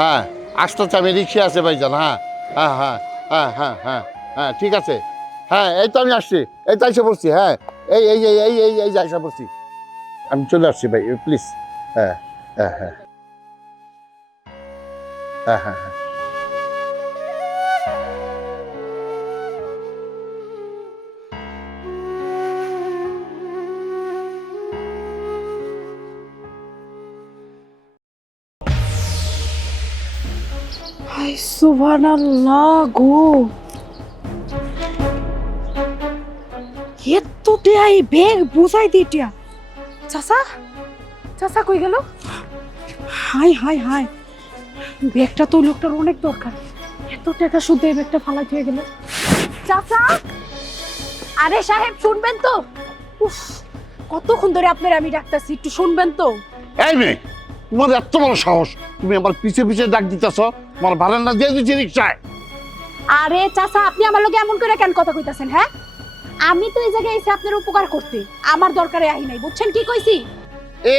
হ্যাঁ আসতেছে, আমি রিক্সা আছে ভাইজান। হ্যাঁ হ্যাঁ হ্যাঁ হ্যাঁ হ্যাঁ হ্যাঁ হ্যাঁ ঠিক আছে। হ্যাঁ এই তো আমি আসছি, এই তো এসে পড়ছি। হ্যাঁ এই এই এই এই এই এই যে এসে পড়ছি, আমি চলে আসছি ভাই, প্লিজ। হ্যাঁ হ্যাঁ হ্যাঁ হ্যাঁ হ্যাঁ হ্যাঁ। হায় সুবহানাল্লাহ গো, এত টিয়া এই ব্যাগ বুঝাই দিটিয়া। চাচা চাচা কই গেল? হাই হাই হাই, ব্যাগটা তো লোকটার অনেক দরকার, এত টাকা শুধু এই ব্যাগটা ফালাই দিয়ে গেল। চাচা, আরে সাহেব শুনবেন তো? উফ, কতক্ষণ ধরে আপনার আমি ডাকতেছি, একটু শুনবেন তো? এই মেয়ে, তোমার এত বড় সাহস, তুমি আমার পিছে পিছে ডাক দিতেছ? আমার বারান্দা দিয়ে দিচ্ছি রিক্সায়। আরে চাচা, আপনি আমার লগে এমন করে কেন কথা কইতাছেন? হ্যাঁ, আমি তো এই জায়গায় এসে আপনার উপকার করতে, আমার দরকারে আহি নাই, বুঝছেন কি কইছি? এ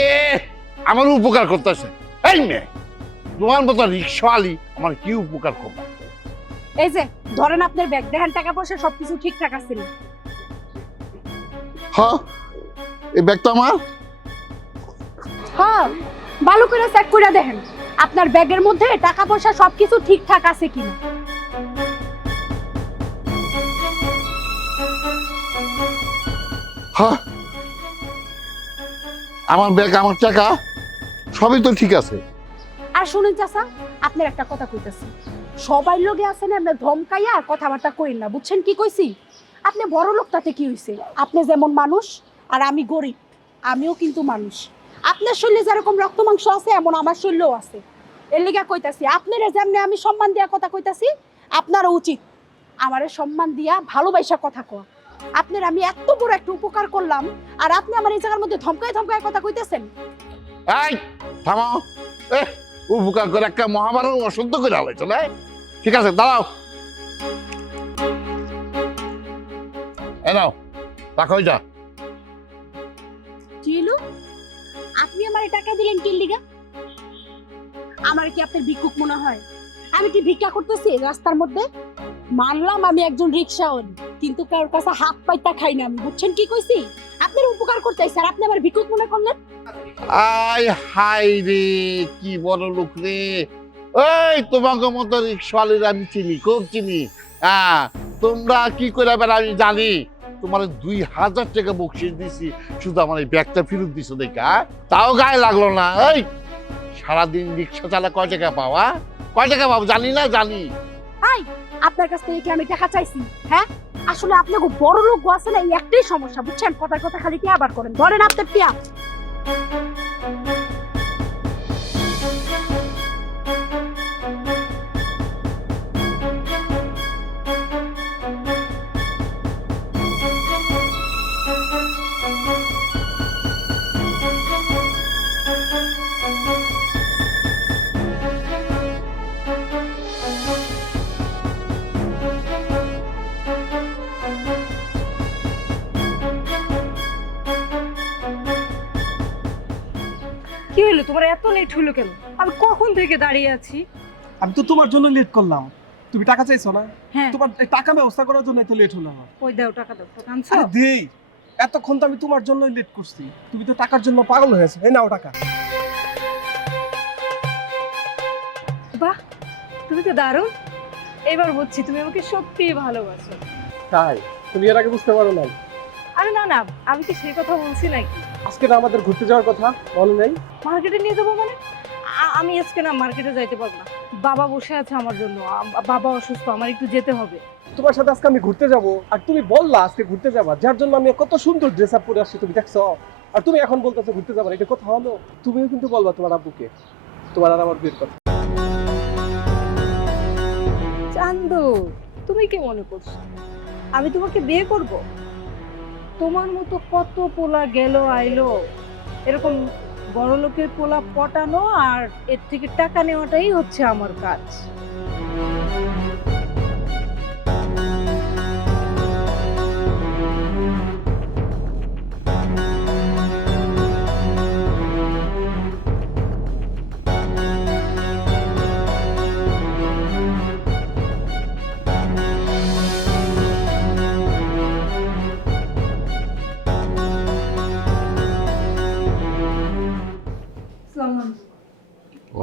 আমার উপকার করতেছে? এই মেয়ে, তোমার মতো রিক্সাওয়ালি আমার কি উপকার করবে? এই যে ধরেন আপনার ব্যাগ, দেখেন টাকা পয়সা সবকিছু ঠিকঠাক আছে। হ্যাঁ এই ব্যাগটা আমার। হ্যাঁ, ভালো করে চেক করে দেখেন আপনার ব্যাগের মধ্যে টাকা পয়সা সবকিছু ঠিকঠাক আছে কিনা। হ্যাঁ আমার ব্যাগ, আমার টাকা সবই তো ঠিক আছে। আর শুনেন চাচা, আপনার একটা কথা কইতাছি, সবাই লোকে আছে না, আপনার ধমকাইয়া কথাবার্তা কইন না, বুঝছেন কি কইছি? আপনি বড় লোক, তাতে কি হইছে? আপনি যেমন মানুষ আর আমি গরিব, আমিও কিন্তু মানুষ। আপনার শরীরে যেরকম রক্ত মাংস আছে, এমন আমার শরীরেও আছে। এর লিগা কইতাছি, আপনারা যেমনি আমি সম্মান দিয়া কথা কইতাছি, আপনারও উচিত আমারে সম্মান দিয়া ভালোবাসা কথা কওয়া। আপনার আমি এত বড় একটা উপকার করলাম, আর আপনি আমার এই জায়গার মধ্যে ধমকায় ধমকায় কথা কইতেছেন। এই থামাও, উপকার করে একটা মহাভারত অশুদ্ধ করে আলাইছো না? ঠিক আছে দাঁড়াও, এ নাও রাখো যা। কি হলো? আপনি আমারে টাকা দিলেন কি লিগা? আমার কি আপনার ভিক্ষুক মনে হয়? আমি কি ভিক্ষা করতেছি রাস্তার মধ্যে? মানলাম আমি একজন রিকশাওয়ালা, কিন্তু কারোর কাছে হাত পাইতা খাই না আমি, বুঝছেন কি কইছি? আপনার উপকার করতে স্যার, আপনি আমার ভিক্ষুক মনে করলেন? আই হাই রে, কি বড় লোক রে! এই তোমাকে মতো রিক্সাওয়ালির আমি চিনি, খুব চিনি। হ্যাঁ তোমরা কি করে বেড়া আমি জানি। তোমার 2000 টাকা বকশিস দিছি, শুধু আমার এই ব্যাগটা ফেরত দিছো দেখা, তাও গায়ে লাগলো না। এই সারাদিন রিক্সা চালা কয় টাকা পাওয়া, কয় টাকা পাবো জানি না, জানি। আই, আপনার কাছ থেকে কি আমি টাকা চাইছি? হ্যাঁ, আসলে আপনাকে বড় লোক আছে না, এই একটাই সমস্যা, বুঝছেন? কথার কথা খালি টিয়া আবার করেন, ধরেন আপনার টিয়া। কি হলো, তোমার এত লেট হলো কেন? আমি কখন থেকে দাঁড়িয়ে আছি। আমি তো তোমার জন্য লেট করলাম। তুমি টাকা চাইছো না? হ্যাঁ, তোমার এই টাকা ব্যবস্থা করার জন্য তো লেট হলো আমার। ওই দাও টাকা, দাও টাকা আনছো? আরে দেই, এতক্ষণ তো আমি তোমার জন্য লেট করছি। তুমি তো টাকার জন্য পাগল হয়েছো। এই নাও টাকা। বাহ, তুমি তো দারুণ। এবার বুঝছি তুমি আমাকে সত্যিই ভালোবাসো। তাই তুমি এর আগে বুঝতে পারো নাই? আরে না না, আমি কি সেই কথা বলছি নাকি? আজকে না আমাদের ঘুরতে যাওয়ার কথা বলো নাই? মার্কেটে নিয়ে যাবো মানে? আমি আজকে না মার্কেটে যাইতে পারবো না। বাবা বসে আছে আমার জন্য, বাবা অসুস্থ, আমার একটু যেতে হবে। তোমার সাথে আজকে আমি ঘুরতে যাব, আর তুমি বললা আজকে ঘুরতে যাবা, যার জন্য আমি কত সুন্দর ড্রেস আপ পরে আসছি তুমি দেখছো। আর তুমি এখন বলতেছো ঘুরতে যাবা, এটা কথা হলো? তুমিও কিন্তু বলবা তোমার আব্বুকে তোমার আর আমার বিয়ের কথা। চান্দু, তুমি কি মনে করছো আমি তোমাকে বিয়ে করব? তোমার মতো কত পোলা গেল আইলো, এরকম বড় লোকের পোলা পটানো আর এর থেকে টাকা নেওয়াটাই হচ্ছে আমার কাজ।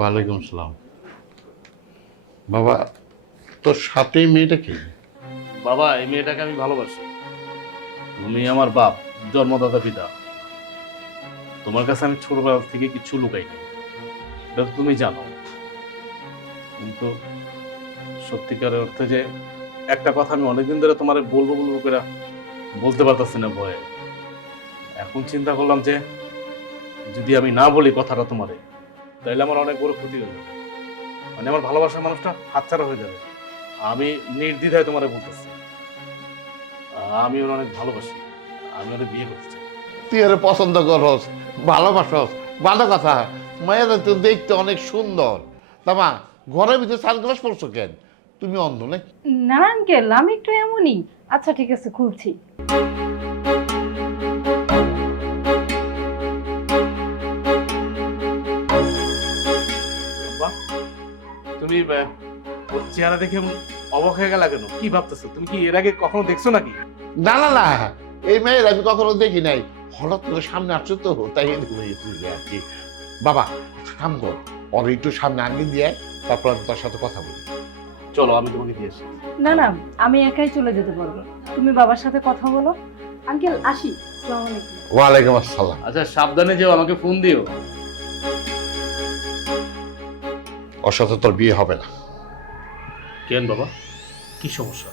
ওয়ালাইকুম আসসালাম। বাবা, তোর সাথে মেয়েটা কি? বাবা, এই মেয়েটাকে আমি ভালোবাসি। তুমি আমার বাপ, জন্মদাতা পিতা। তোমার কাছে আমি ছোটবেলা থেকে কিছু লুকাই নাই, এটা তো তুমি জানো। কিন্তু সত্যিকারের অর্থে যে একটা কথা আমি অনেকদিন ধরে তোমার বলবো বলবো করে বলতে পারতেছি না ভয়ে। এখন চিন্তা করলাম যে যদি আমি না বলি কথাটা তোমারে, তাহলে আমার অনেক বড় ক্ষতি হয়ে যাবে। মানে আমার ভালোবাসার মানুষটা হাতছাড়া হয়ে যাবে। আমি নির্দ্বিধায় তোমারে বলতেছি, আমি ওর অনেক ভালোবাসি, আমি ওর বিয়ে করতে চাই। তুই ওরে পছন্দ করস, ভালোবাসস, ভালো কথা। মায়েরা তো দেখতে অনেক সুন্দর। তা মা, ঘরের ভিতরে সানগ্লাস পরছো কেন? তুমি অন্ধ নাকি? না আঙ্কেল, আমি একটু এমনই। আচ্ছা ঠিক আছে, খুলছি। বাহ, তুমি ওর চেহারা দেখে অবাক হয়ে গেলা কেন? কি ভাবতেছো? তুমি কি এর আগে কখনো দেখছো নাকি? না না না, এই মেয়ের আমি কখনো দেখি নাই। হঠাৎ করে সামনে আসছো তো, তাই হয়েছি আর কি। বাবা, কাম কর, ওর একটু সামনে আগে দিয়ে তারপর আমি তার সাথে কথা বলি। চলো, আমি তোমাকে দিয়ে আসি। না না, আমি একাই চলে যেতে পারবো। তুমি বাবার সাথে কথা বলো। আঙ্কেল আসি, আসসালামু আলাইকুম। ওয়ালাইকুম আসসালাম। আচ্ছা, সাবধানে যেও, আমাকে ফোন দিও। ওর সাথে তোর বিয়ে হবে না। কেন বাবা, কি সমস্যা?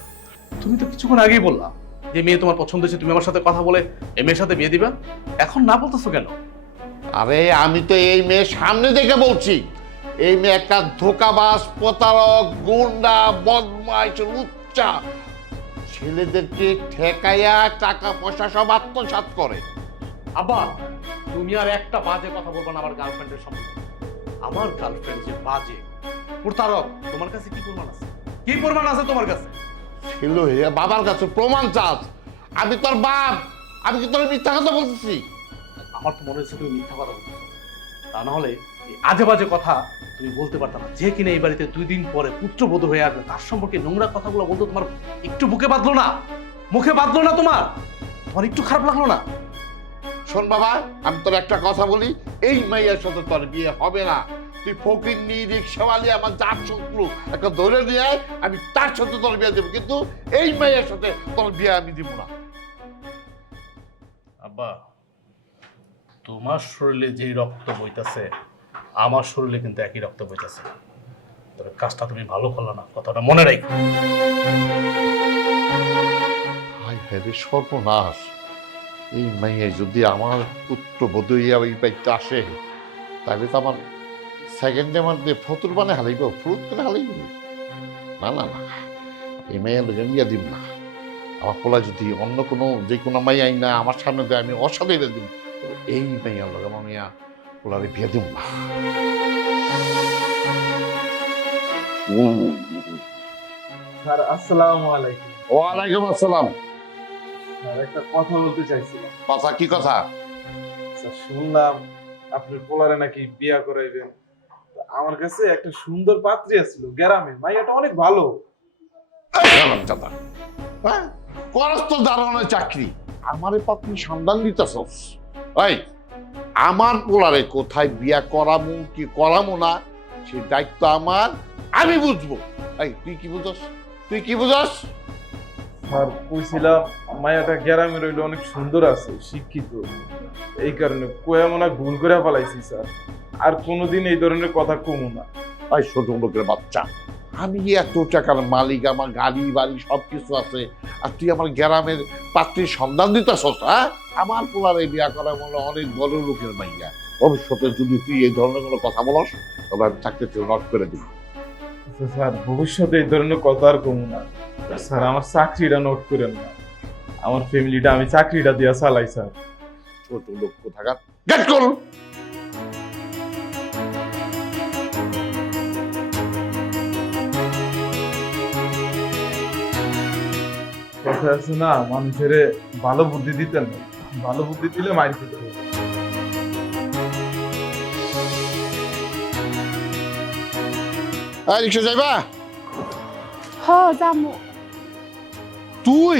তুমি তো কিছুক্ষণ আগেই বললা যে মেয়ে তোমার পছন্দ হয়েছে, তুমি আমার সাথে কথা বলে এই মেয়ের সাথে বিয়ে দিবা। এখন না বলতেছো কেন? আরে আমি তো এই মেয়ের সামনে দেখে বলছি, এই মেয়ে একটা ধোঁকাবাজ, প্রতারক, গুন্ডা, বদমাইশ, লুচ্চা। ছেলেদেরকে ঠেকাইয়া টাকা পয়সা সব আত্মসাৎ করে। আবার তুমি আর একটা বাজে কথা বলবা না আমার গার্লফ্রেন্ডের সম্পর্কে। আমার গার্লফ্রেন্ড যে বাজে, প্রতারক, তোমার কাছে কি প্রমাণ আছে? কি প্রমাণ আছে তোমার কাছে? ছিল হে বাবার কাছে প্রমাণ চাস? আমি তোর বাপ, আমি কি তোর মিথ্যা কথা বলতেছি? আমার তো মনে হচ্ছে তুমি মিথ্যা কথা বলতেছো। তা না হলে এই আজে বাজে কথা তুমি বলতে পারতা না। যে কিনা এই বাড়িতে 2 দিন পরে পুত্রবধূ হয়ে আসবে, তার সম্পর্কে নোংরা কথাগুলো বলতে তোমার একটু বুকে বাঁধলো না? মুখে বাঁধলো না তোমার? তোমার একটু খারাপ লাগলো না? শোন বাবা, আমি তোর একটা কথা বলি, এই মেয়ের সাথে তোর বিয়ে হবে না। তুই ফকিন্নি, রিক্সাওয়ালি, আমার জাত শত্রু একটা ধরে নিয়ে আয়, আমি তার সাথে তোর বিয়ে দেবো, কিন্তু এই মেয়ের সাথে তোর বিয়ে আমি দিব না। আব্বা, তোমার শরীরে যেই রক্ত বইতাছে, আমার শরীরে কিন্তু একই রক্ত বইতাছে। তবে কাজটা তুমি ভালো করলে না, কথাটা মনে রাখো। হায় হায় রে, সর্বনাশ! এই মেয়ে যদি আমার পুত্রবধূ এই বাড়িতে আসে, তাহলে তো আমার সেকেন্ডে মধ্যে ফতুর বানে হারাইব, ফ্রুট করে হারাইব। না না না, এই মেয়ের লোক বিয়া দিব না। আমার পোলা যদি অন্য কোনো যে কোনো মাই আই না আমার সামনে দেয়, আমি অসাধে দিব। এই মেয়ের লোক আমার মেয়া পোলারে বিয়ে দিব না। স্যার আসসালামু আলাইকুম। ওয়ালাইকুম আসসালাম। স্যার একটা কথা বলতে চাইছিলাম। কথা? কি কথা? স্যার শুনলাম আপনি পোলারে নাকি বিয়া করাইবেন। তো আমার কাছে একটা সুন্দর পাত্রী আছিল গ্রামে, মাইয়াটা অনেক ভালো। হ্যাঁ, করস তো দারোয়ানের চাকরি, আমারে পাত্রী সন্ধান দিতেছস। এই, আমার পোলারে কোথায় বিয়া করামু কি করামু না, সে দায়িত্ব আমার, আমি বুঝবো। এই, তুই কি বুঝস? তুই কি বুঝস? স্যার কইছিলাম মাইয়াটা গ্রামে রইলে অনেক সুন্দর আছে, শিক্ষিত। এই কারণে কয়া মনে হয় ভুল করে ফেলাইছি স্যার। আর কোনোদিন এই ধরনের কথা কমু না। এই ছোট লোকের বাচ্চা, আমি এত টাকার মালিক, আমার গাড়ি বাড়ি সবকিছু আছে, আর তুই আমার গ্রামের পাত্রীর সন্ধান দিতেছস? হ্যাঁ, আমার পোলারে বিয়া করা মনে অনেক বড় লোকের মাইয়া। ভবিষ্যতে যদি তুই এই ধরনের কোনো কথা বলস, তবে আমি চাকরি নট করে দিব। আচ্ছা স্যার, ভবিষ্যতে এই ধরনের কথা আর কমু না। স্যার আমার চাকরিটা নোট করেন না, আমার ফ্যামিলিটা আমি চাকরিটা দিয়া চালাই স্যার। ছোট লোক কোথাকার, গেট করুন। কথা আছে না, মানুষের ভালো বুদ্ধি দিতেন না, ভালো বুদ্ধি দিলে মাইর খেতে হবে। রিক্সা যাইবা? হ জামু। তুই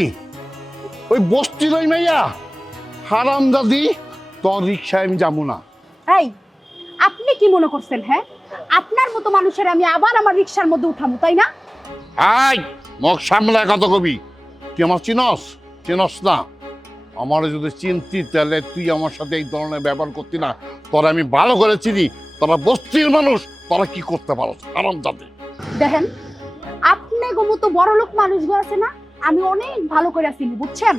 ওই বস্তির ওই মাইয়া হারাম দাদি, তোর রিক্সায় আমি যাবো না। এই, আপনি কি মনে করছেন? হ্যাঁ, আপনার মতো মানুষের আমি আবার আমার রিক্সার মধ্যে উঠামু, তাই না? আই মুখ সামলায় কত কবি, তুই আমার চিনস চিনস না? আমার যদি চিনতি তাহলে তুই আমার সাথে এই ধরনের ব্যবহার করতি না। তোরা আমি ভালো করে চিনি, তোরা বস্তির মানুষ, তোরা কি করতে পারো আরাম যাতে। দেখেন, আপনি মতো বড় লোক মানুষগুলো আছে না, আমি অনেক ভালো করে চিনি, বুঝছেন?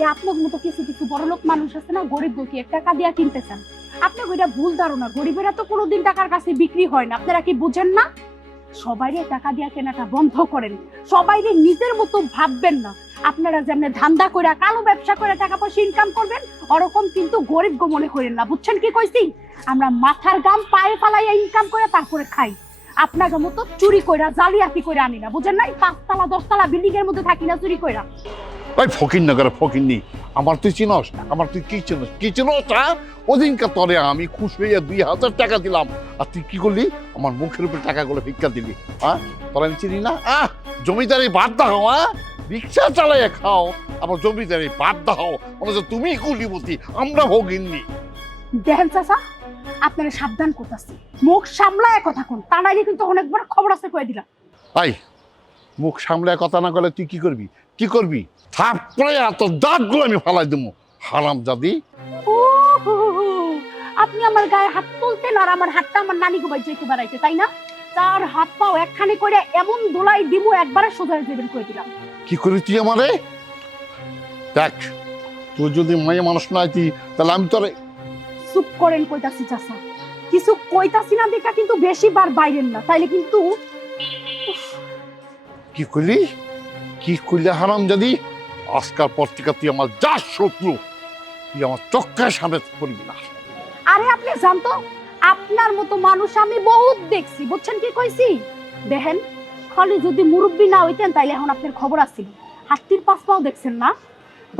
এই আপনার মতো কিছু কিছু বড় লোক মানুষ আছে না, গরিব দুঃখী এক টাকা দিয়া কিনতে চান। আপনার ওইটা ভুল ধারণা, গরিবেরা তো কোনোদিন টাকার কাছে বিক্রি হয় না। আপনারা কি বুঝেন না? সবাইরে টাকা দিয়া কেনাটা বন্ধ করেন, সবাইরে নিজের মতো ভাববেন না। আপনারা যেমন ধান্দা করে কালো ব্যবসা করে টাকা পয়সা ইনকাম করবেন, ওরকম কিন্তু গরিব গো মনে করেন না, বুঝছেন কি কইছি? আমরা মাথার গাম পায়ে ফালাইয়া ইনকাম করে তারপরে খাই। আপনার মতো চুরি কইরা জালিয়াতি করে আনি না, বুঝেন না? 5 তলা 10 তলা বিল্ডিং এর মধ্যে থাকি না চুরি কইরা। ওই ফকির নগর ফকির নি, আমার তুই চিনস? আমার তুই কি চিনস? কি চিনস? হ্যাঁ, ওদিনকে তরে আমি খুশ হইয়া 2000 টাকা দিলাম, আর তুই কি করলি? আমার মুখের উপরে টাকাগুলো ভিক্ষা দিলি। হ্যাঁ, তোর আমি চিনি না? জমিদারি বাদ দাও, রিক্সা চালাইয়া খাও, আবার জমিদারি বাদ দাও, মনে হচ্ছে তুমি কুলিপতি, আমরা ভগিননি। দেখেন চাচা, আপনারা সাবধান করতেছি, মুখ সামলায় কথা কোন, তা নাইলে কিন্তু অনেকবার খবর আছে কয়ে দিলাম। আই মুখ সামলায় কথা না করলে তুই কি করবি? কি করবি? থাপড়ে এত দাঁতগুলো আমি ফালাই দেবো, হারাম জাদি। ও হো হো, আপনি আমার গায়ে হাত তুলতেন আর আমার হাতটা আমার নানি গোবাই যেতে বাড়াইতে, তাই না? তার হাত পাও একখানে করে এমন দোলাই দিমু একবারে সোজা দেবেন কয়ে দিলাম। কি করবি তুই আমারে? দেখ, তুই যদি মেয়ে মানুষ না হইতি তাহলে আমি তোরে। চুপ করেন কইতাছি চাচা, কিছু কইতাছি না দেখা কিন্তু বেশি বার বাইরেন না, তাইলে কিন্তু। কি করলি? কি করলে হারাম জাদি? আজকাল পর থেকে তুই আমার যা শত্রু, তুই আমার চক্কার সামনে করবি না। আরে আপনি জানতো, আপনার মতো মানুষ আমি বহুত দেখছি, বুঝছেন কি কইছি? দেখেন, খালি যদি মুরব্বি না হইতেন তাইলে এখন আপনার খবর আছিল। হাতির 5 পাও দেখছেন না?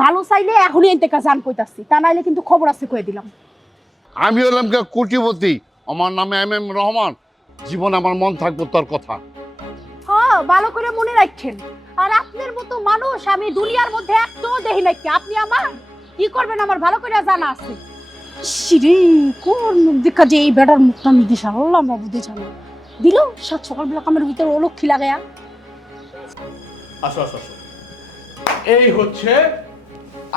ভালো চাইলে এখনই এনতে কা জান কইতাছি, তা নাইলে কিন্তু খবর আছে কয়ে দিলাম। আমি হলাম কে কোটিপতি, আমার নামে MM রহমান, জীবন আমার মন থাকবো তোর কথা। হ্যাঁ, ভালো করে মনে রাখছেন। আর আপনার মতো মানুষ আমি দুনিয়ার মধ্যে একটাও দেখি নাই। আপনি আমার কি করবেন আমার ভালো করে জানা আছে। শিরি কোন মুখ দেখা যে এই বেটার মুখটা আমি দিশা আল্লাহ মাবুদে জানো দিল। সাত সকালবেলা কামের ভিতরে অলক্ষী লাগায়া। আসো আসো আসো, এই হচ্ছে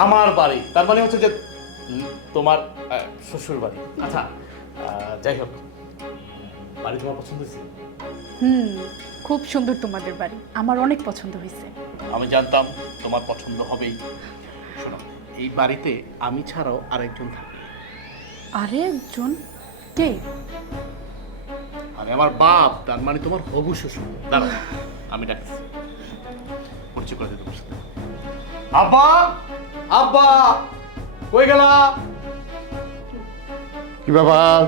আমার বাড়ি, তার মানে হচ্ছে যে তোমার শ্বশুর বাড়ি। আচ্ছা, যাই হোক, বাড়ি তোমার পছন্দ হয়েছে? খুব সুন্দর তোমাদের বাড়ি, আমার অনেক পছন্দ হয়েছে। আমি জানতাম তোমার পছন্দ হবেই। শোনো, এই বাড়িতে আমি ছাড়াও আরেকজন থাকে। আরে একজন কে? আরে আমার বাপ, তার মানে তোমার হবু শ্বশুর। দাঁড়াও, আমি ডাকছি, পরিচয় করে দিই তোমার সাথে। আব্বা, আব্বা, কই গেলা? কি ব্যাপার,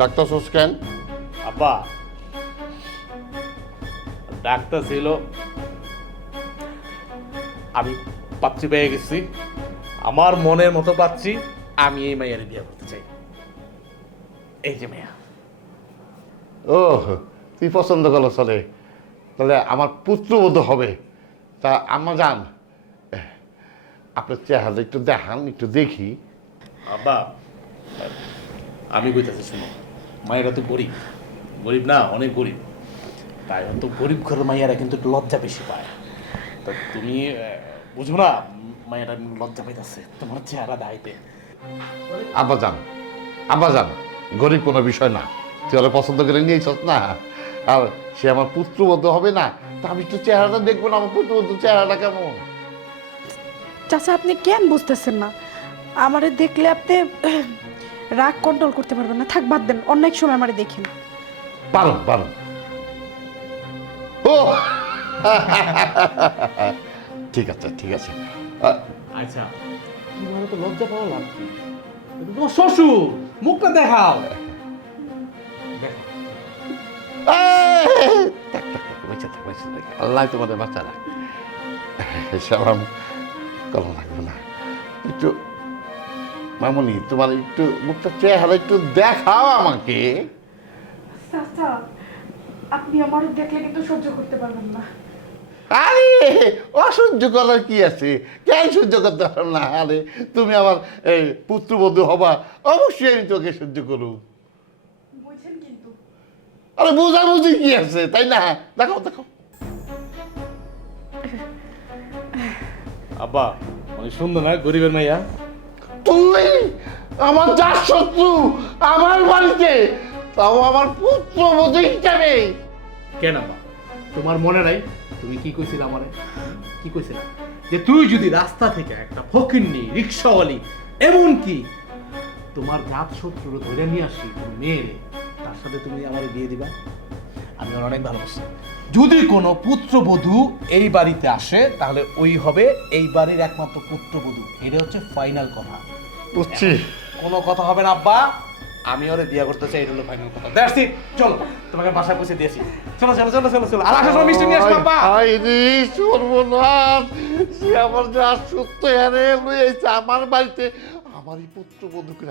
ডাক্তার কেন? আব্বা, ডাক্তার ছিল, আমি পাত্রী পেয়ে গেছি, আমার মনের মতো পাত্রী। আমি এই মেয়ের বিয়ে করতে চাই। এই যে মেয়া। ও, তুই পছন্দ করলো চলে, তাহলে আমার পুত্রবধূ হবে। তা আম্মা জান, আপনার চেহারা একটু দেখান, একটু দেখি। আব্বা, আমি কইতাছি শুনো, মায়েরা তো গরিব, গরিব না, অনেক গরিব। তাই তো গরিব ঘরের মায়েরা কিন্তু একটু লজ্জা বেশি পায়। তো তুমি বুঝো না, মায়েরা লজ্জা পাইতেছে তোমার চেহারা দাইতে। আব্বা জান, আব্বা জান, গরিব কোনো বিষয় না, তুই ওরা পছন্দ করে নিয়েছস না, আর সে আমার পুত্রবধূ হবে না, তা আমি একটু চেহারাটা দেখবো না, আমার পুত্রবধূ চেহারাটা কেমন। চাচা, আপনি কেন বুঝতেছেন না? আমারে দেখলে আপনি রাগ কন্ট্রোল করতে পারবেন না। থাক, বাদ দেন, অনেক সময় আমারে দেখেন। পারো পারো। ও ঠিক আছে ঠিক আছে। আচ্ছা, তোমার তো লজ্জা পাওয়া লাগবে, তোমার শ্বশুর, মুখটা দেখাও। আল্লাহ তোমাদের বাচ্চারা সালাম করা লাগবে না। একটু মামনি, তোমার একটু মুখটা চেহারা একটু দেখাও আমাকে। চাচা, আপনি আমার দেখলে কিন্তু সহ্য করতে পারবেন না। আরে অসহ্য করার কি আছে? কেন সহ্য করতে পারো না? আরে তুমি আমার এই পুত্রবধূ হবা, অবশ্যই আমি তোকে সহ্য করব। বুঝছেন কিন্তু আরে বুঝাবুঝি কি আছে তাই না? দেখো দেখো। আব্বা অনেক সুন্দর না গরিবের মাইয়া? তুই আমার যা শত্রু আমার বাড়িতে, তাও আমার পুত্রবধূ হিসাবে। কেন আব্বা তোমার মনে নাই তুমি কি কইছিল আমারে? কি কইছিল যে তুই যদি রাস্তা থেকে একটা ফকিন্নি রিক্সাওয়ালি এমনকি তোমার জাত শত্রু ধরে নিয়ে আসি কোনো মেয়ে, তার সাথে তুমি আমার বিয়ে দিবা? আমি ওর অনেক ভালোবাসি। যদি কোনো পুত্রবধূ এই বাড়িতে আসে তাহলে ওই হবে এই বাড়ির একমাত্র পুত্রবধূ। এটা হচ্ছে ফাইনাল কথা। বুঝছি। কোনো কথা হবে না আব্বা, আমি ওরে বিয়ে করতে চাই, এটা হলো ফাইনাল কথা। That's it. চলো তোমাকে বাসায় পৌঁছে দিয়েছি। চলো চলো চলো চলো চলো। আর আসার সময় মিষ্টি নিয়ে আসবে আব্বা। হাই রে সর্বনাশ, সে আমার যা সত্য হারে লইছে আমার বাড়িতে আমারই পুত্রবধূকে।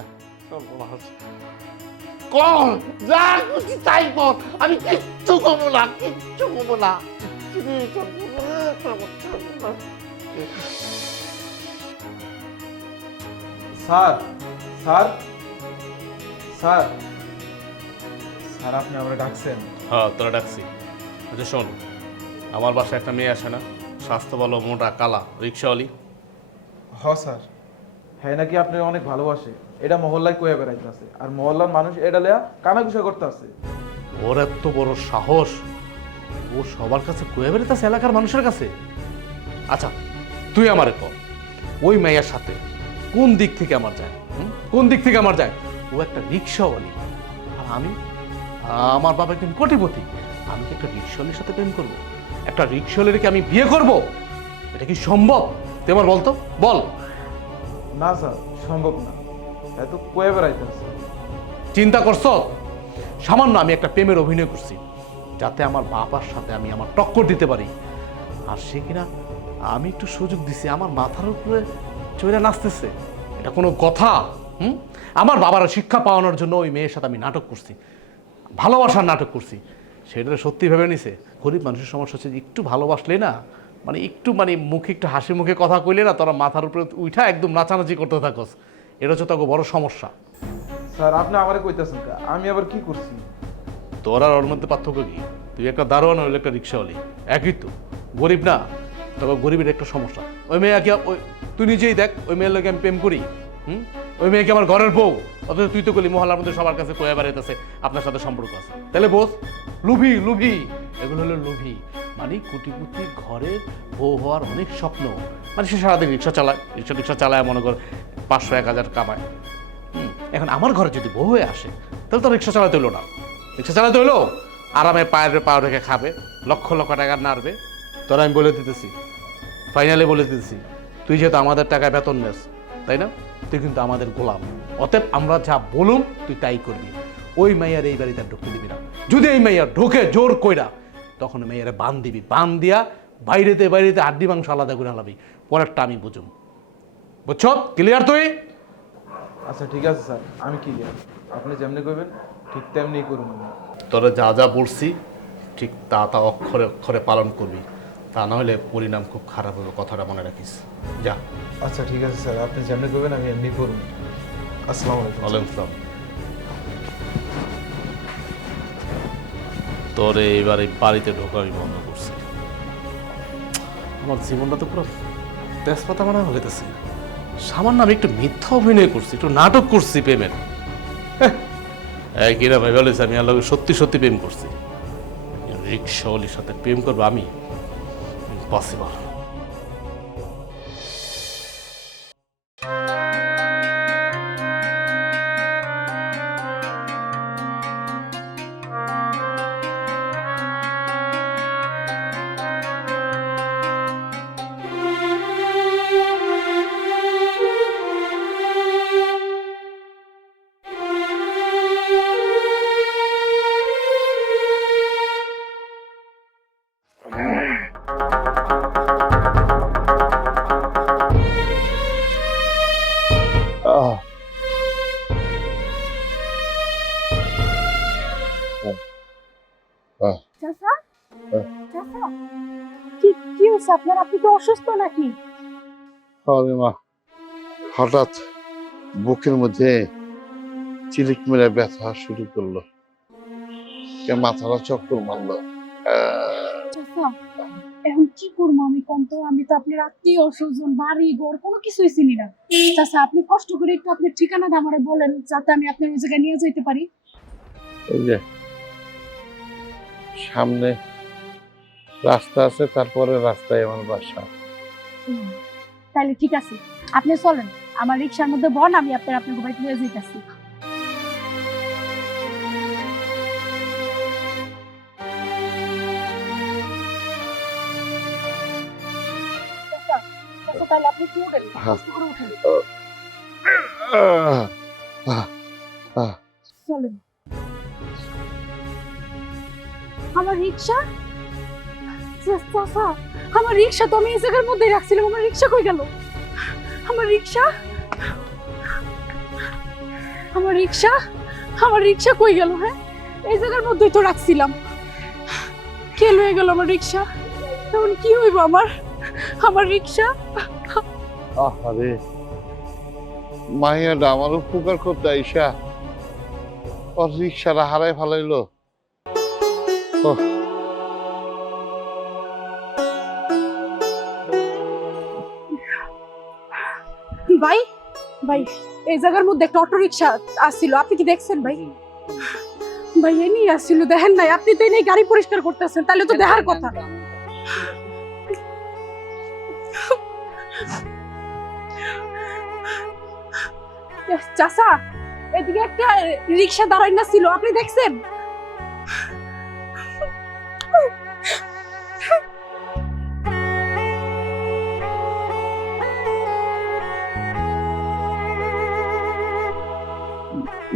সর্বনাশ, কর যা খুশি তাই কর, আমি কিচ্ছু কমো না, কিচ্ছু কমো না। স্যার স্যার স্যার স্যার আপনি আমরা ডাকছেন? হ্যাঁ তোরা ডাকছি। আচ্ছা শোন, আমার বাসায় একটা মেয়ে আসে না, স্বাস্থ্য ভালো, মোটা, কালা, রিক্সাওয়ালি? হ স্যার, হ্যাঁ নাকি আপনি অনেক ভালোবাসে, এটা মহল্লায় কয়ে বেড়াইতেছে, আর মহল্লার মানুষ এটা লেয়া কানাঘুষা করতে আছে। ওর এত বড় সাহস, ও সবার কাছে কয়ে বেড়াইতেছে, এলাকার মানুষের কাছে। আচ্ছা তুই আমারে কর, ওই মেয়ের সাথে কোন দিক থেকে আমার যায়? কোন দিক থেকে আমার যায়? ও একটা রিক্সাওয়ালি, আর আমি, আমার বাবা একজন কোটিপতি, আমি কি একটা রিক্সাওয়ালির সাথে প্রেম করব? একটা রিক্সাওয়ালিকে আমি বিয়ে করব? এটা কি সম্ভব? তুই আমার বলতো, বল। না স্যার, সম্ভব না, এত কয়ে বেড়াইতেছে। চিন্তা করছো? সামান্য আমি একটা প্রেমের অভিনয় করছি যাতে আমার বাবার সাথে আমি আমার টক্কর দিতে পারি, আর সে কিনা আমি একটু সুযোগ দিছি, আমার মাথার উপরে চড়ে নাচতেছে। এটা কোনো কথা? আমার বাবার শিক্ষা পাওয়ানোর জন্য ওই মেয়ের সাথে আমি নাটক করছি, ভালোবাসার নাটক করছি। সেটা সত্যি ভেবে নিছে। গরিব মানুষের সমস্যা হচ্ছে যে একটু ভালোবাসলে না, মানে একটু মানে মুখে একটু হাসি মুখে কথা কইলে না, তোরা মাথার উপরে উঠা একদম নাচানাচি করতে থাকস। এটা হচ্ছে তোকে বড় সমস্যা। স্যার আপনি আমারে কইতেছেন, আমি আবার কি করছি? তোর আর ওর মধ্যে পার্থক্য কি? তুই একটা দারোয়ান, হইলে একটা রিক্সাওয়ালি, একই তো। গরিব না, তবে গরিবের একটা সমস্যা। ওই মেয়েকে ওই তুই নিজেই দেখ, ওই মেয়ের লোকে আমি প্রেম করি। ওই মেয়েকে আমার ঘরের বউ, অথচ তুই তো করলি মহল্লার মধ্যে সবার কাছে কয়ে বেড়াইতেছে আপনার সাথে সম্পর্ক আছে। তাহলে বোস, লুভি লুভি, এগুলো হলো লুভি। মানে কোটিপতি ঘরের বউ হওয়ার অনেক স্বপ্ন, মানে সে সারাদিন রিক্সা চালায়, রিক্সা চালায় মনে কর 500-1000 কামায়। এখন আমার ঘরে যদি বউ হয়ে আসে তাহলে তো রিক্সা চালাতে হলো না, রিক্সা চালাতে হলো আরামে পায়ের পাও রেখে খাবে, লক্ষ লক্ষ টাকা নাড়বে। তোরা আমি বলে দিতেছি, ফাইনালি বলে দিতেছি, তুই যেহেতু আমাদের টাকায় বেতন নেস, তাই না? তুই কিন্তু আমাদের গোলাম, অতএব আমরা যা বলুম তুই তাই করবি। ওই মেয়ের এই বাড়িতে ঢুকতে দিবি না। যদি এই মেয়ের ঢোকে জোর কইরা, তখন মেয়ের বান দিবি, বান দিয়া বাইরেতে বাইরেতে হাড্ডি মাংস আলাদা করে হালাবি। পরেরটা আমি বুঝুম, বুঝছ? ক্লিয়ার তুই? আচ্ছা ঠিক আছে স্যার, আমি কি জানি, আপনি যেমনি করবেন ঠিক তেমনি করুন। তোরা যা যা বলছি ঠিক তা তা অক্ষরে অক্ষরে পালন করবি, তা না হলে পরিণাম খুব খারাপ হবে, কথাটা মনে রাখিস। যা। আচ্ছা ঠিক আছে স্যার, আপনি যেমনি করবেন আমি এমনি করুন। আসসালামু আলাইকুম। ওয়ালাইকুম আসসালাম। তোরে এবার এই বাড়িতে ঢোকা আমি বন্ধ করছি। আমার জীবনটা তো পুরো তেজপাতা মারা হয়ে গেছে। সামান্য আমি একটু মিথ্যা অভিনয় করছি, একটু নাটক করছি প্রেমের। কিরা ভাই বলেছে আমি আল্লাহকে সত্যি সত্যি প্রেম করছি। রিক্সাওয়ালির সাথে প্রেম করবো আমি? ইম্পসিবল। চাচা, চাচা, কি কি হয়েছে আপনার? আপনি তো অসুস্থ নাকি? আরে মা, হঠাৎ বুকের মধ্যে চিলিক মেরে ব্যথা শুরু করলো। মাথাটা চক্কর মারলো। চাচা এখন কি করবো আমি কোন তো? আমি তো আপনার আত্মীয় স্বজন বাড়ি ঘর কোনো কিছুই চিনি না। চাচা আপনি কষ্ট করে একটু আপনার ঠিকানাটা আমারে বলেন যাতে আমি আপনার ওই জায়গায় নিয়ে যেতে পারি। ওই যে সামনে রাস্তা আছে, তারপরে রাস্তায় আমার বাসা। তাহলে ঠিক আছে, আপনি চলেন আমার রিক্সার মধ্যে বন, আমি আপনার বাড়িতে নিয়ে যেতেছি। তাহলে আপনি কি উঠেন, হ্যাঁ। কষ্ট করে উঠেন। আহ, চলেন। আমার রিক্সা, চাচা আমার রিক্সা তো আমি এই জায়গার মধ্যে রাখছিলাম, আমার রিক্সা কই গেল? আমার রিক্সা, আমার রিক্সা, আমার রিক্সা কই গেল? হ্যাঁ এই জায়গার মধ্যেই তো রাখছিলাম, কে লয়ে গেল আমার রিক্সা? এখন কি হইব আমার, আমার রিক্সা? আরে মাইয়াটা আমার উপকার করতে আইসা ওর রিক্সাটা হারাই ফেলাইলো। ওহ, ভাই ভাই এই জায়গার মধ্যে একটা অটো রিক্সা আসছিল, আপনি কি দেখছেন ভাই? ভাই এনি আসছিল, দেখেন নাই? আপনি তো এনে গাড়ি পরিষ্কার করতেছেন, তাহলে তো দেখার কথা। চাচা এদিকে একটা রিক্সা দাঁড়াই না ছিল, আপনি দেখছেন?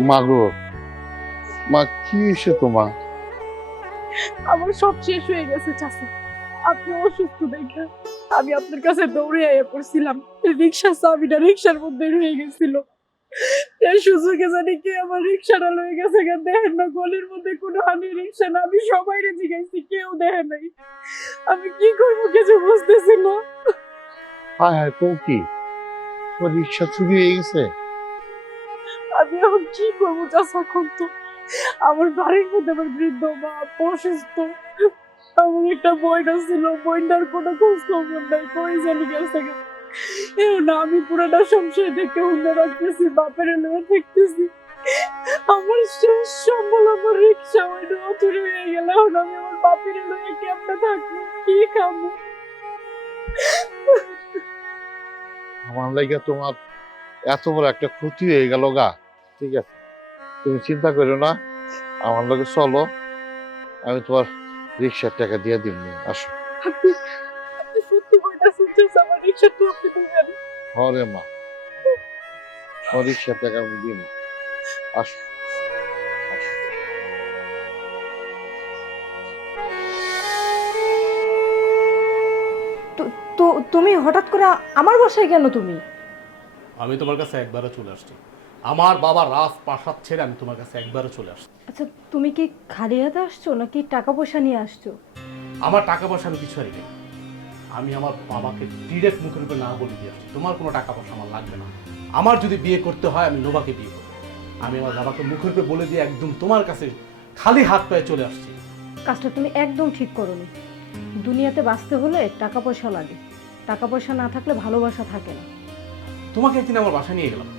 মাগো, মা কি হয়েছে তোমার? আমার সব শেষ হয়ে গেছে চাচা, আপনি অসুস্থ দেখে আমি আপনার কাছে দৌড়ে আইয়া পড়ছিলাম, রিক্সার চাবিটা রিক্সার মধ্যে রয়ে গেছিল। এই সুযোগে জানি কি আমার রিক্সাটা লয়ে গেছে, দেখেন না গলির মধ্যে কোনো হানি রিক্সা না, আমি সবাইরে জিজ্ঞাসি কেউ দেখে নাই। আমি কি করবো কিছু বুঝতেছি না। হায় হায়, তো কি তোর রিক্সা চুরি হয়ে গেছে? আমি এখন কি করবো চাচা? এখন তো আমার বাড়ির মধ্যে আমার বৃদ্ধ মা অসুস্থ, আমার একটা বইটা ছিল, বইটার কোনো খোঁজ খবর নাই, কই জানি গেছে। না আমি পুরোটা সংসার দেখে হুন্ডা রাখতেছি, বাপের লয়ে দেখতেছি, আমার শেষ সম্বল আমার রিক্সা ওইটা চুরি হয়ে গেল। এখন আমি আমার বাপের লয়ে কেমনে থাকবো, কি খাবো? আমার লাগে তোমার এত বড় একটা ক্ষতি হয়ে গেল গা। ঠিক আছে, তুমি চিন্তা করো না, আমার লগে চলো, আমি তোমার রিক্সার টাকা দিয়ে দিব। আসো। আপনি আপনি সত্যি বলতেছেন যে আমার রিক্সাটা আপনি দিবেন? হরে মা, আমার রিক্সার টাকা আমি দিব। আসো, আসো। তো তুমি হঠাৎ করে আমার বাসায় কেন? তুমি আমি তোমার কাছে একবারও চলে আসছি, আমার বাবা রাজপ্রাসাদ ছেড়ে আমি তোমার কাছে একবারও চলে আসছি। আচ্ছা তুমি কি খালি হাতে আসছো নাকি টাকা পয়সা নিয়ে আসছো? আমার টাকা পয়সা আমি কিছু হারি নেই, আমি আমার বাবাকে ডিরেক্ট মুখের উপর না বলে দিয়ে আসছি তোমার কোনো টাকা পয়সা আমার লাগবে না। আমার যদি বিয়ে করতে হয় আমি নোভাকে বিয়ে করবো, আমি আমার বাবাকে মুখের উপর বলে দিয়ে একদম তোমার কাছে খালি হাত পায়ে চলে আসছি। কাজটা তুমি একদম ঠিক করোনি। দুনিয়াতে বাঁচতে হলে টাকা পয়সা লাগে, টাকা পয়সা না থাকলে ভালোবাসা থাকে না। তোমাকে একদিন আমার বাসা নিয়ে গেলাম,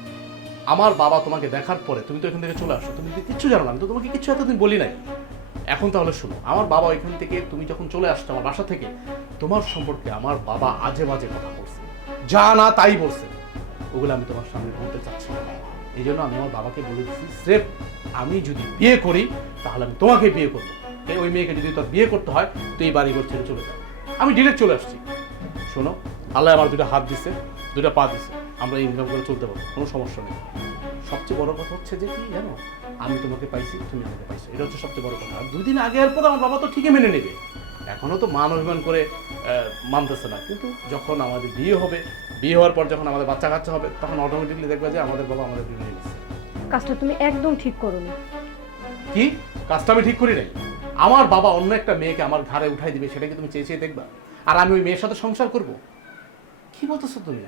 আমার বাবা তোমাকে দেখার পরে তুমি তো এখান থেকে চলে আসছো, তুমি যদি কিচ্ছু জানো না, আমি তো তোমাকে কিচ্ছু এতদিন বলি নাই। এখন তাহলে শুনো, আমার বাবা এখান থেকে তুমি যখন চলে আসছো আমার বাসা থেকে, তোমার সম্পর্কে আমার বাবা আজে বাজে কথা বলছে, যা না তাই বলছে, ওগুলো আমি তোমার সামনে বলতে চাচ্ছি না। এই জন্য আমি আমার বাবাকে বলে দিচ্ছি স্রেফ আমি যদি বিয়ে করি তাহলে আমি তোমাকে বিয়ে করবো, ওই মেয়েকে যদি তোর বিয়ে করতে হয় তুই এই বাড়িঘর ছেড়ে চলে যাও। আমি ডিরেক্ট চলে আসছি। শোনো, আল্লাহ আমার দুটো হাত দিছে, দুটো পা দিছে, আমরা ইনকাম করে চলতে পারবো, কোনো সমস্যা নেই। সবচেয়ে বড় কথা হচ্ছে যে কি জানো, আমি তোমাকে পাইছি, তুমি আমাকে পাইছো, এটা হচ্ছে সবচেয়ে বড় কথা। আর 2 দিন আগে এরপর আমার বাবা তো ঠিকই মেনে নেবে, এখনো তো মান অভিমান করে মানতেছে না, কিন্তু যখন আমাদের বিয়ে হবে, বিয়ে হওয়ার পর যখন আমাদের বাচ্চা কাচ্চা হবে, তখন অটোমেটিকলি দেখবে যে আমাদের বাবা আমাদের মেনে নিচ্ছে। কাজটা তুমি একদম ঠিক করোনি। কি কাজটা আমি ঠিক করি নাই? আমার বাবা অন্য একটা মেয়েকে আমার ঘাড়ে উঠাই দিবে, সেটা কি তুমি চেয়ে চেয়ে দেখবা? আর আমি ওই মেয়ের সাথে সংসার করব? কি বলতেছো তুমি?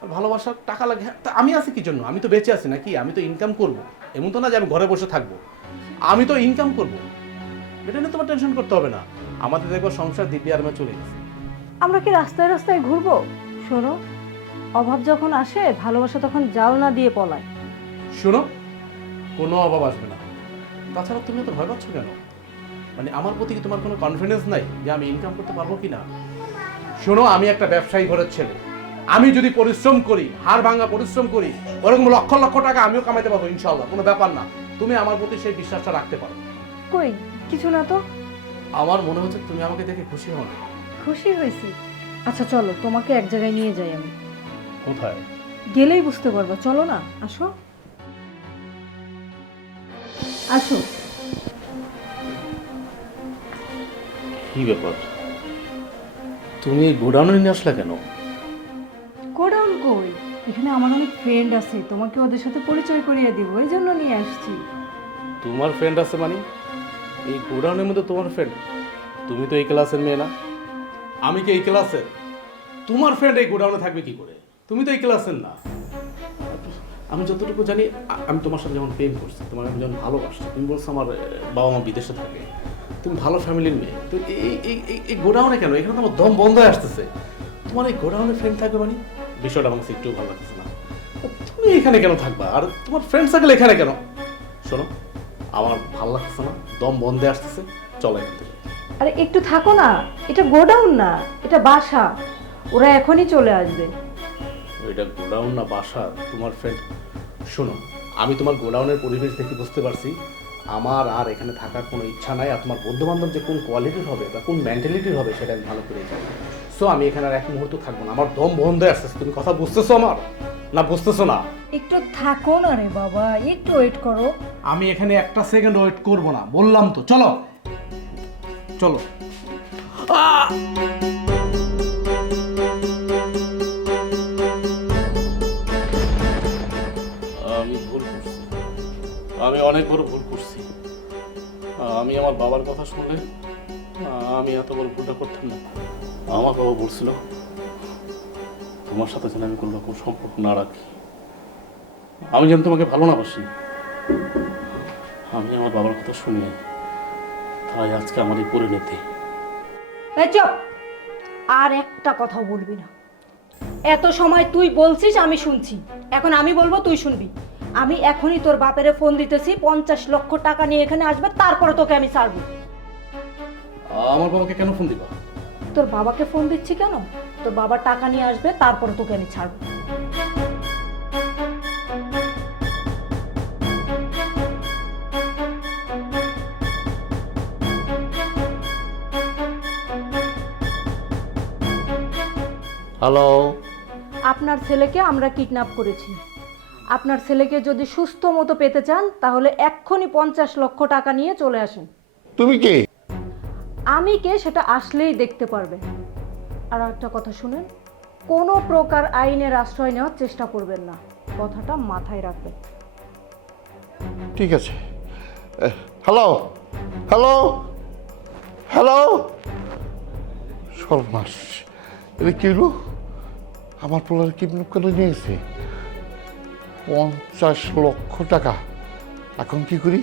আর ভালোবাসার টাকা লাগে, তা আমি আছি কি জন্য? আমি তো বেঁচে আছি নাকি? আমি তো ইনকাম করব, এমন তো না যে আমি ঘরে বসে থাকবো, আমি তো ইনকাম করব। এটা নিয়ে তোমার টেনশন করতে হবে না। আমাদের দেখো সংসার দিব্যি আরামে চলে গেছে। আমরা কি রাস্তায় রাস্তায় ঘুরবো? শোনো, অভাব যখন আসে ভালোবাসা তখন জাল না দিয়ে পলায়। শোনো, কোনো অভাব আসবে না। তাছাড়া তুমি তো ভয় পাচ্ছ কেন? মানে আমার প্রতি কি তোমার কোনো কনফিডেন্স নাই যে আমি ইনকাম করতে পারবো কি না? শোনো, আমি একটা ব্যবসায়ী ঘরের ছেলে। আমি যদি পরিশ্রম করি, হাড় ভাঙা পরিশ্রম করি, ওরকম লক্ষ লক্ষ টাকা আমিও কামাইতে পারবো ইনশাল্লাহ, কোনো ব্যাপার না। তুমি আমার প্রতি সেই বিশ্বাসটা রাখতে পারো। কই কিছু না তো। আমার মনে হচ্ছে তুমি আমাকে দেখে খুশি হও না। খুশি হয়েছি। আচ্ছা চলো, তোমাকে এক জায়গায় নিয়ে যাই আমি। কোথায়? গেলেই বুঝতে পারবো, চলো না, আসো আসো। কি ব্যাপার, তুমি এই গোডাউনে নিয়ে আসলে কেন? গোডাউন কই, এখানে আমার অনেক ফ্রেন্ড আছে, তোমাকে ওদের সাথে পরিচয় করিয়ে দিব, এই জন্য নিয়ে আসছি। তোমার ফ্রেন্ড আছে মানে? এই গোডাউনের মধ্যে তোমার ফ্রেন্ড? তুমি তো এই ক্লাসের মেয়ে না। আমি কি এই ক্লাসের? তোমার ফ্রেন্ড এই গোডাউনে থাকবে কি করে? তুমি তো এই ক্লাসের না। আমি যতটুকু জানি, আমি তোমার সাথে যখন প্রেম করছি, তোমার আমি যখন ভালোবাসছি, তুমি বলছো আমার বাবা মা বিদেশে থাকে, তুমি ভালো ফ্যামিলির মেয়ে, তো এই গোডাউনে কেন? এখানে তো আমার দম বন্ধ হয়ে আসতেছে। তোমার এই গোডাউনে ফ্রেন্ড থাকবে মানে? বিষয়টা আমার কাছে একটু ভালো লাগতেছে না। তুমি এখানে কেন থাকবা? আর তোমার ফ্রেন্ড সার্কেল এখানে কেন? শোনো, আমার ভালো লাগতেছে না, দম বন্ধে আসতেছে, চলো এখান থেকে। আরে একটু থাকো না, এটা গোডাউন না, এটা বাসা, ওরা এখনই চলে আসবে। এটা গোডাউন না বাসা? তোমার ফ্রেন্ড? শোনো, আমি তোমার গোডাউনের পরিবেশ দেখে বুঝতে পারছি আমার আর এখানে থাকার কোনো ইচ্ছা নাই। আর তোমার বন্ধু বান্ধব যে কোন কোয়ালিটির হবে বা কোন মেন্টালিটির হবে সেটা আমি ভালো করে জানি। সো আমি এখানে আর এক মুহূর্ত থাকবো না, আমার দম বন্ধ হয়ে আসতেছে। তুমি কথা বুঝতেছো আমার, না বুঝতেছো না? একটু থাকো না রে বাবা, একটু ওয়েট করো। আমি এখানে একটা সেকেন্ড ওয়েট করবো না, বললাম তো। চলো চলো। আমি ভুল করছি, আমি অনেক বড় ভুল করছি। আমি আমার বাবার কথা শুনলে আমি এত বড় ভুলটা করতাম না। আমার বাবা বলছিল তোমার সাথে যেন আমি কোনো রকম সম্পর্ক না রাখি, আমি যেন তোমাকে ভালো না বাসি। আমি আমার বাবার কথা শুনি নাই, তাই আজকে আমার এই পরিণতি। এই চুপ, আর একটা কথা বলবি না। এত সময় তুই বলছিস, আমি শুনছি, এখন আমি বলবো তুই শুনবি। আমি এখনই তোর বাপেরে ফোন দিতেছি, 50 লক্ষ টাকা নিয়ে এখানে আসবে, তারপরে তোকে আমি ছাড়বো। আমার বাবাকে কেন ফোন দিবা? তোর বাবাকে ফোন দিচ্ছি কেন? তোর বাবা টাকা নিয়ে আসবে, তারপরে তোকে আমি ছাড়বো। হ্যালো। আপনার ছেলেকে আমরা কিডন্যাপ করেছি। আপনার ছেলেকে যদি সুস্থ মতো পেতে চান তাহলে এক্ষুনি 50 লক্ষ টাকা নিয়ে চলে আসেন। তুমি কে? আমি কে সেটা আসলেই দেখতে পারবে। আর একটা কথা শুনেন, কোনো প্রকার আইনের আশ্রয় নেওয়ার চেষ্টা করবেন না, কথাটা মাথায় রাখবেন। ঠিক আছে। হ্যালো হ্যালো হ্যালো, সর্বনাশ, এটা কি হলো? আমার পোলার কিডন্যাপ করে নিয়ে গেছে 50 লক্ষ টাকা। এখন কি করি?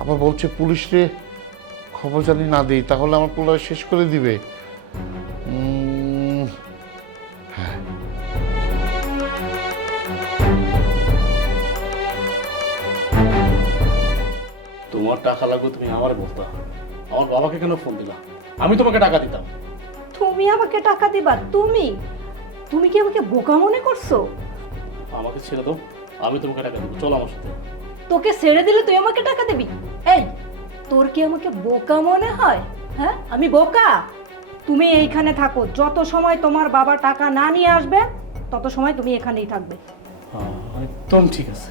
আবার বলছে পুলিশে খবর জানি না দিই, তাহলে আমার পোলার শেষ করে দিবে। হ্যাঁ, তোমার টাকা লাগবে, তুমি আমার বলতা। আমার বাবাকে কেন ফোন দিলা? আমি তোমাকে টাকা দিতাম। তুমি আমাকে টাকা দিবা? তুমি তুমি কি আমাকে বোকা মনে করছো? আমাকে ছেড়ে দাও, আমি তোমাকে টাকা দেবো, চলো আমার সাথে। তোকে ছেড়ে দিলে তুই আমাকে টাকা দিবি? এই, তোর কি আমাকে বোকা মনে হয়? হ্যাঁ, আমি বোকা? তুমি এইখানে থাকো, যত সময় তোমার বাবা টাকা না নিয়ে আসবে তত সময় তুমি এখানেই থাকবে। একদম ঠিক আছে।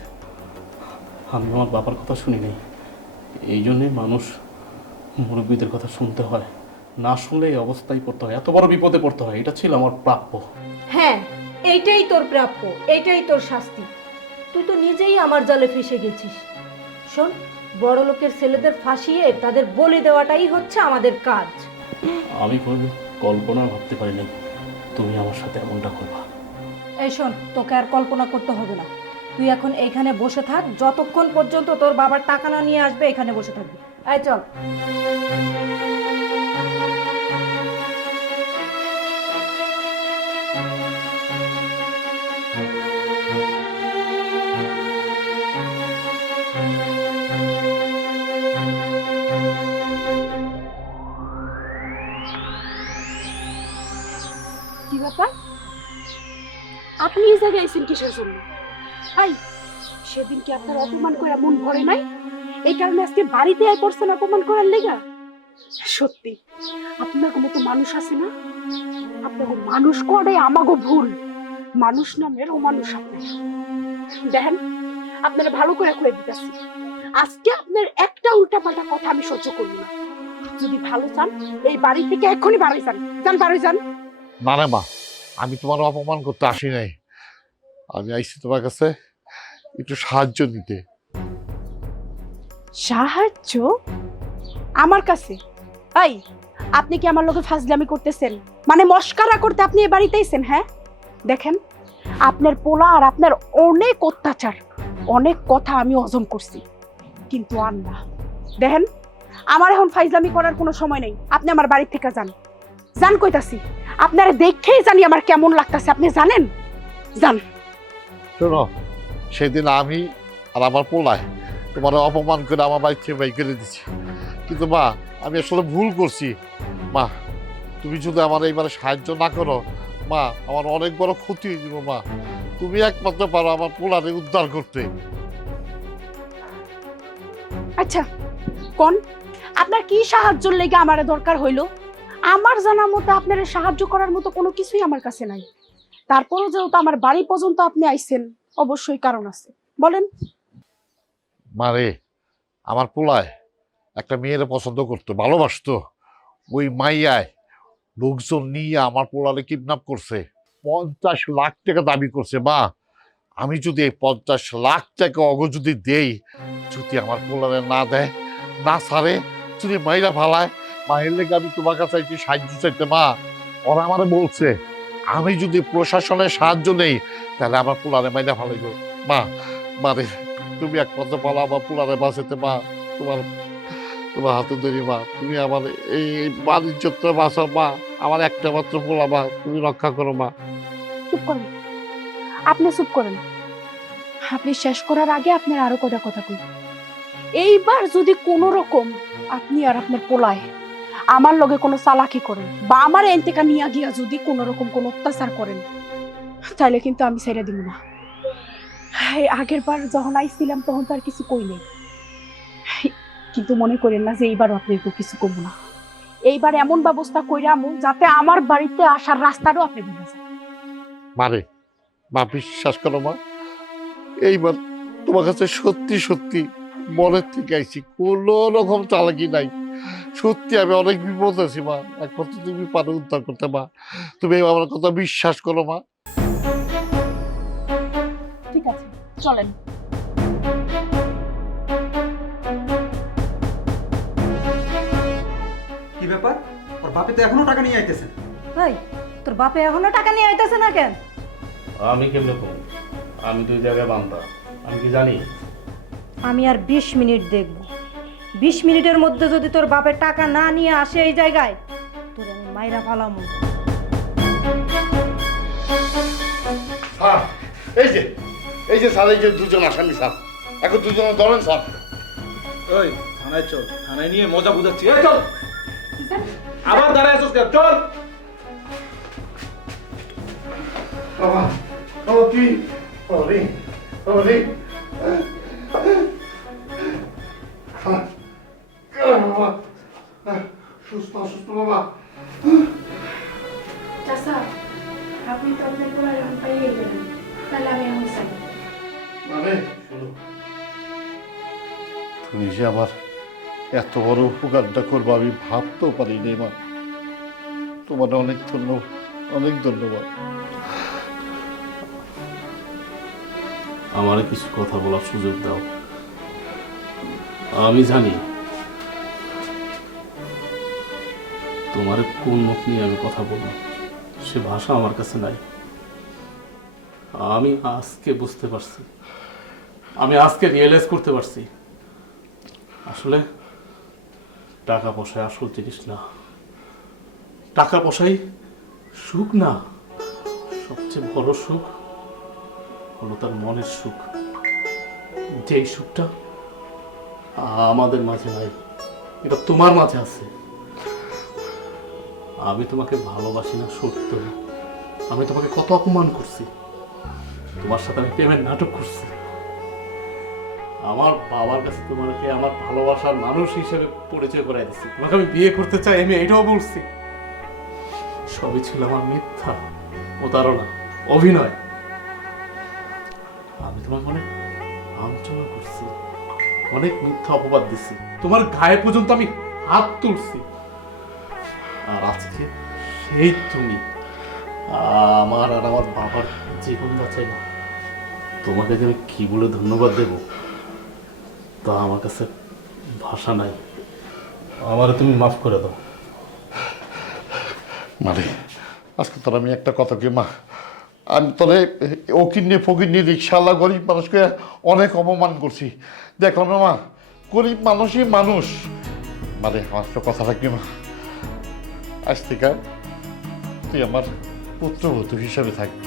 আমি আমার বাবার কথা শুনি নাই, এই জন্যই মানুষ মুরব্বীদের কথা শুনতে হয়, না শুনলে এই অবস্থায় পড়তে হয়, এত বড় বিপদে পড়তে হয়। এটা ছিল আমার প্রাপ্য। হ্যাঁ, এইটাই তোর প্রাপ্য, এইটাই তোর শাস্তি। তুই তো নিজেই আমার জালে ফেসে গেছিস। শোন, বড় লোকের ছেলেদের ফাঁসিয়ে তাদের বলি দেওয়াটাই হচ্ছে আমাদের কাজ। আমি কোনোদিন কল্পনা ভাবতে পারিনি তুমি আমার সাথে এমনটা করবা। এই শোন, তোকে আর কল্পনা করতে হবে না। তুই এখন এইখানে বসে থাক, যতক্ষণ পর্যন্ত তোর বাবার টাকা না নিয়ে আসবে এখানে বসে থাকবি। এই চল। কি ব্যাপার? আপনি এই জায়গায় আইছেন কিসের জন্য? ভাই, সেদিন কি আপনার অপমান করে মন ভরে নাই? এই কারণে আজকে বাড়িতে আয় পড়ছেন অপমান করার লেগা? সত্যি আপনার মতো মানুষ আছে না? আপনার মানুষ করে আমাগো ভুল, মানুষ নামের ও মানুষ আপনি দেখেন। আপনারা ভালো করে কয়ে দিতেছি, আজকে আপনার একটা উল্টাপাল্টা কথা আমি সহ্য করব না। যদি ভালো চান এই বাড়ি থেকে এক্ষুনি বাড়ি যান, যান বাড়ি যান। না রে মা, আমি তোমার অপমান করতে আসি নাই। আমি আইছি তোমার কাছে একটু সাহায্য নিতে। সাহায্য? আমার কাছে? এই, আপনি কি আমার লোকে ফাজলামি করতেছেন? মানে মস্কারা করতে আপনি এই বাড়িতে আইছেন? হ্যাঁ দেখেন, আপনার পোলা আর আপনার অনেক অত্যাচার, অনেক কথা আমি হজম করছি, কিন্তু আর না। দেখেন, আমার এখন ফাইজলামি করার কোনো সময় নেই। আপনি আমার বাড়ি থেকে যান, যান কইতাছি। আপনারা দেখেই জানি আমার কেমন লাগতাছে, আপনি জানেন? যান। শোনো, সেদিন আমি আর আমার পোলায় তোমার অপমান করে আমার বাড়ি থেকে বাই করে দিচ্ছি, কিন্তু মা আমি আসলে ভুল করছি। মা তুমি যদি আমার এইবারে সাহায্য না করো, মা আমার অনেক বড় ক্ষতি হয়ে যাবে। মা তুমি একমাত্র পারো আমার পোলারে উদ্ধার করতে। আচ্ছা কোন, আপনার কি সাহায্যের লেগে আমার দরকার হইল? আমার জানা মতো আপনার সাহায্য করার মতো কোনো কিছুই আমার কাছে নাই। তারপরও যেহেতু আমার বাড়ি পর্যন্ত আপনি আইছেন, অবশ্যই কারণ আছে, বলেন। মারে, আমার পোলায় একটা মেয়েরে পছন্দ করতো, ভালোবাসতো। ওই মাইয়ায় লোকজন নিয়ে আমার পোলারে কিডন্যাপ করছে, 50 লাখ টাকা দাবি করছে। মা আমি যদি এই 50 লাখ টাকা যদি দেই, যদি আমার পোলারে না দেয়, না ছাড়ে, যদি মাইরা ফালায়, মায়ের লেগে আমি তোমার কাছে একটু সাহায্য চাইতে। মা ওরা আমার বলছে আমি যদি প্রশাসনের সাহায্য নেই তাহলে আমার পোলারে মাইরা ফালাইব। মা মারে, তুমি একমাত্র পালা আমার পোলারে বাঁচাতে। মা তোমার তোমার হাতে ধরি। মা তুমি আমার এই বাণিজ্যটা বাঁচাও। মা আমার একটা মাত্র পোলা, মা তুমি রক্ষা করো। মা চুপ করেন, আপনি চুপ করেন। আপনি শেষ করার আগে আপনার আরো কটা কথা কই। এইবার যদি কোনো রকম আপনি আর আপনার পোলায় আমার লগে কোনো চালাকি করেন বা আমার এনতেকা নিয়ে গিয়া যদি কোনো রকম কোনো অত্যাচার করেন, তাহলে কিন্তু আমি ছেড়ে দিব না। এই আগের বার যখন আইছিলাম তখন তো আর কিছু কই নেই, কিন্তু মনে করেন না যে এইবারও আপনাকে কিছু করবো না। এইবার এমন ব্যবস্থা কইরা আমু যাতে আমার বাড়িতে আসার রাস্তাটাও আপনি ভুলে যান। মারে, মা বিশ্বাস করো। মা এইবার তোমার কাছে সত্যি সত্যি মনের থেকে আইছি, কোনো রকম চালাকি নাই। সত্যি আমি অনেক বিপদ আছি। মা একমাত্র তুমি পারো উদ্ধার করতে। মা তুমি আমার কথা বিশ্বাস করো। মা ঠিক আছে, চলেন। কি ব্যাপার? ওর বাপে তো এখনো টাকা নিয়ে আইতেছে। এই, তোর বাপে এখনো টাকা নিয়ে আইতাছে না কেন? আমি কেমনে কম? আমি তো ওই জায়গায় বান্ধা, আমি কি জানি? আমি আর 20 মিনিট দেখব। 20 মিনিটের মধ্যে যদি তোর বাপের টাকা না নিয়ে আসে এই জায়গায়, তোর আমি মাইরা ফালামু। স্যার, এই যে স্যার, এই যে দুজন আসামি স্যার, এখন দুজনে ধরেন স্যার। ওই থানায় চল, থানায় নিয়ে মজা বুঝাচ্ছি। এই চল, আবার দাঁড়ায় আছিস কেন? চল। বাবা বাবা তুই বাবারে বাবারে বাবা, সুস্থ অসুস্থ বাবা। চাচা, আপনি তো আপনার পোলার এখন পাইয়ে গেলেন, তাহলে আমি এখন চাই। মানে তুমি যে আমার এত বড় উপকারটা করবো আমি ভাবতেও পারিনি। মা তোমার অনেক ধন্যবাদ, অনেক ধন্যবাদ। আমার কিছু কথা বলার সুযোগ দাও। আমি জানি তোমার কোন মুখ নিয়ে আমি কথা বলবো, সে ভাষা আমার কাছে নাই। আমি আজকে বুঝতে পারছি, আমি আজকে রিয়েলাইজ করতে পারছি আসলে টাকা পয়সায় আসল জিনিস না, টাকা পয়সাই সুখ না, সবচেয়ে বড় সুখ হলো তার মনের সুখ, যেই সুখটা আমাদের মাঝে নাই, এটা তোমার মাঝে আছে। আমি তোমাকে ভালোবাসি না সত্য, আমি তোমাকে কত অপমান করছি, তোমার সাথে আমি প্রেমের নাটক করছি, আমার বাবার কাছে তোমাকে আমার ভালোবাসার মানুষ হিসেবে পরিচয় করাই দিচ্ছি, তোমাকে আমি বিয়ে করতে চাই আমি এটাও বলছি। সবই ছিল আমার মিথ্যা, প্রতারণা, অভিনয়। আমি তোমাকে অনেক লাঞ্ছনা করছি, অনেক মিথ্যা অপবাদ দিচ্ছি, তোমার গায়ে পর্যন্ত আমি হাত তুলছি। আর আজকে সেই তুমি আমার আর আমার বাবার জীবন বাঁচাই না, তোমাকে যে আমি কি বলে ধন্যবাদ দেব তা আমার কাছে ভাষা নাই। আমারে তুমি মাফ করে দাও। মানে আজকে তোর আমি একটা কথা কি মা, আমি তোরে ও কিনে ফকিরনি রিক্সাওয়ালা গরিব মানুষকে অনেক অপমান করছি, দেখলাম না মা, গরিব মানুষই মানুষ। মানে আমার তো কথা রাখবি মা, আজ থেকে তুই আমার পুত্রবধূ হিসাবে থাকবি।